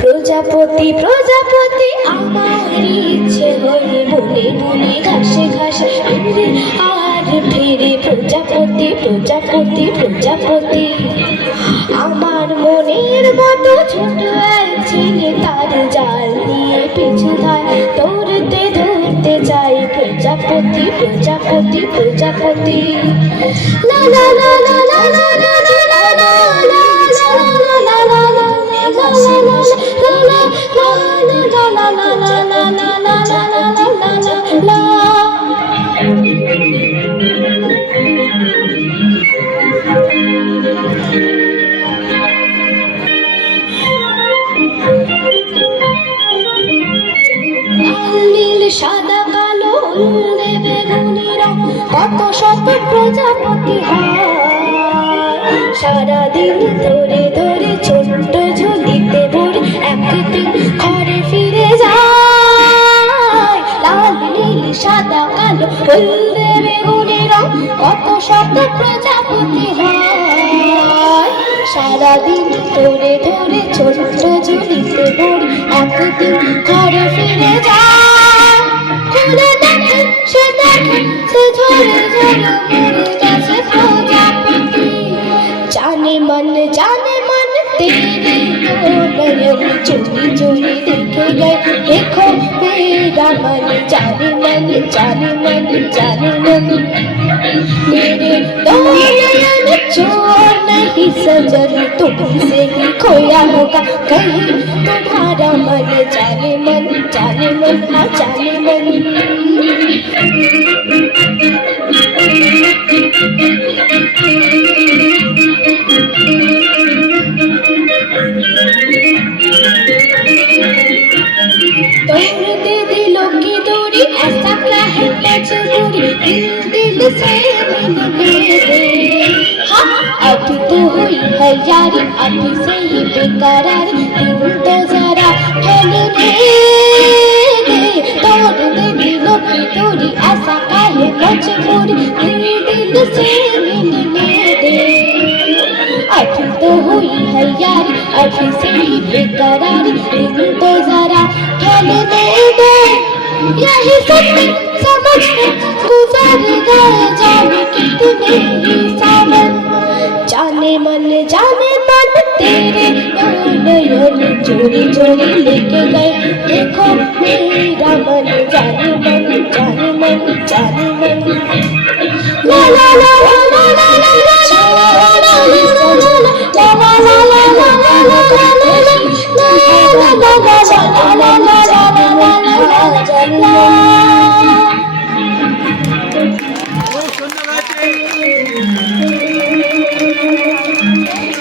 প্রজাপতি প্রজাপতি আমার ইচ্ছে হলে বনে বনে ঘাসে ঘাসে ফিরে আর ফিরে প্রজাপতি প্রজাপতি প্রজাপতি আমার মনের মতো ছোট এক ছেলে তার জাল নিয়ে পিছু ধায় ধরতে ধরতে যাই প্রজাপতি প্রজাপতি প্রজাপতি লা লা লা লা লা লা লা লা লা লা সাদা কালো হলদে বেগুনি রং কত শত প্রজাপতি হয় সারাদিন ধরে ধরে ছোট্ট ঝুলিতে ভরে একদিন ঘরে ফিরে যায় লাল নীল সাদা কালো হলদে বেগুনি রং কত শত প্রজাপতি হয় সারাদিন ধরে ধরে ছোট্ট ঝুলিতে ভরে একদিন ঘরে ফিরে যায় খুলে দেখে সে দেখে সে ঝরে ঝরে মরে গেছে প্রজাপতি जाने मन तेरे नयन चोरी चोरी देखे गए देखो मेरा मन जाने मन जाने मन जाने मन मेरे दो नयन चोर नहीं सजन तुमसे ही खोया होगा कहीं तुम्हारा मन जाने मन हाँ जाने मन तोड़ते दिलों की दूरी ऐसा क्या है मजबूरी दिल से मिलने दे हाँ अभी तो हुई है यारी अभी से ही बेकरार दिल तो जरा ठहरने दे तोड़ दे दिलों की दूरी ऐसा क्या है मजबूरी दिल से मिलने दे अभी तो हुई है यारी अभी से ही बेकरार दिल तो जरा ठहरने दे यही सच्ची समझ गुजर गए जाने कितने ही सावन जाने मन तेरे नयन चोरी चोरी लेके गए देखो मेरा मन जाने मन ला ला ला ला